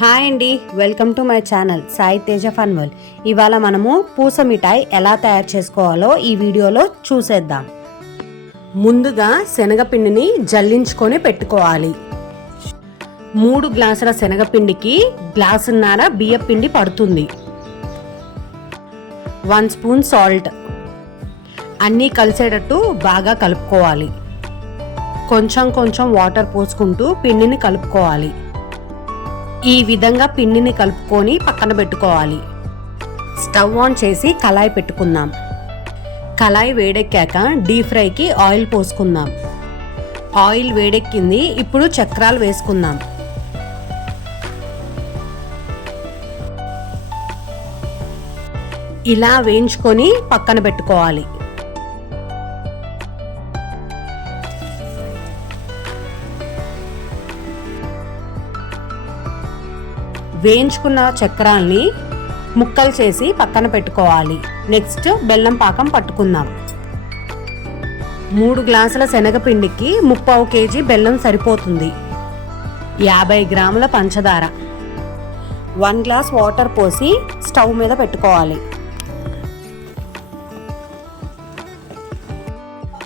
Hi అండి welcome to my channel Sai Teja ఫన్వల్ ఇవాళ మనము పూస మిఠాయి ఎలా తయారు చేసుకోవాలో ఈ వీడియోలో చూసేద్దాం. ముందుగా శనగపిండిని జల్లించుకొని పెట్టుకోవాలి. మూడు గ్లాసుల శనగపిండికి గ్లాసున్నర బియ్యం పిండి పడుతుంది. One spoon salt. అన్నీ కలిసేటట్టు బాగా కలుపుకోవాలి. కొంచెం కొంచెం వాటర్ పోసుకుంటూ పిండిని కలుపుకోవాలి. ఈ విధంగా పిండిని కలుపుకొని పక్కన పెట్టుకోవాలి. స్టవ్ ఆన్ చేసి కళాయి పెట్టుకుందాం. కళాయి వేడెక్కాక డీప్ ఫ్రైకి ఆయిల్ పోసుకుందాం. ఆయిల్ వేడెక్కింది ఇప్పుడు చక్రాలు వేసుకుందాం. ఇలా వేయించుకొని పక్కన పెట్టుకోవాలి. వేయించుకున్న చక్రాల్ని ముక్కలు చేసి పక్కన పెట్టుకోవాలి. నెక్స్ట్ బెల్లం పాకం పట్టుకుందాం. మూడు గ్లాసుల శనగపిండికి ముప్పావు కేజీ బెల్లం సరిపోతుంది. యాభై గ్రాముల పంచదార. వన్ గ్లాస్ వాటర్ పోసి స్టవ్ మీద పెట్టుకోవాలి.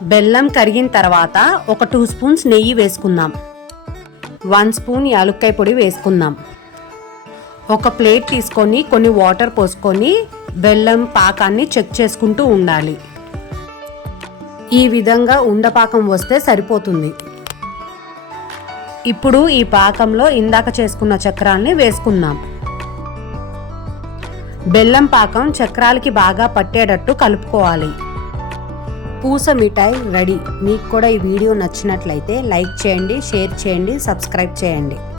బెల్లం కరిగిన తర్వాత ఒక టూ స్పూన్స్ నెయ్యి వేసుకుందాం. వన్ స్పూన్ యాలుక్కాయ పొడి వేసుకుందాం. ఒక ప్లేట్ తీసుకొని కొన్ని వాటర్ పోసుకొని బెల్లం పాకాన్ని చెక్ చేసుకుంటూ ఉండాలి. ఈ విధంగా ఉండపాకం వస్తే సరిపోతుంది. ఇప్పుడు ఈ పాకంలో ఇందాక చేసుకున్న చక్రాల్ని వేసుకుందాం. బెల్లం పాకం చక్రాలకి బాగా పట్టేటట్టు కలుపుకోవాలి. పూస మిఠాయి రెడీ. మీకు కూడా ఈ వీడియో నచ్చినట్లయితే లైక్ చేయండి షేర్ చేయండి సబ్స్క్రైబ్ చేయండి.